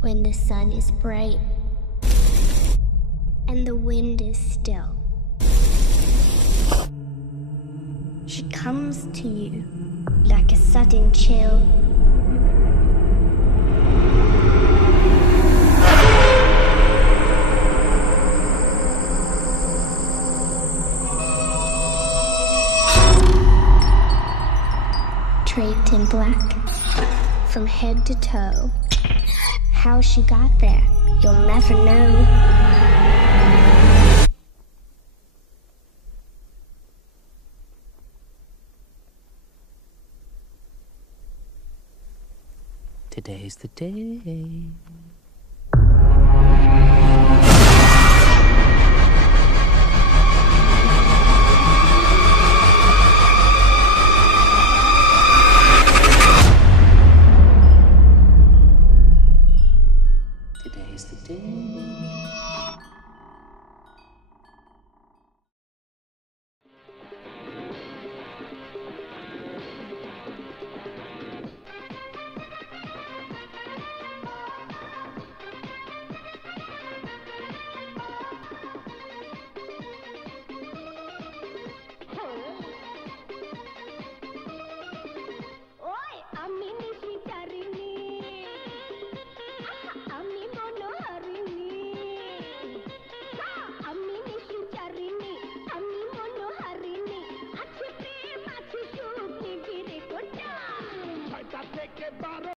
When the sun is bright and the wind is still, she comes to you like a sudden chill. Draped in black from head to toe. How she got there, you'll never know. Today's the day.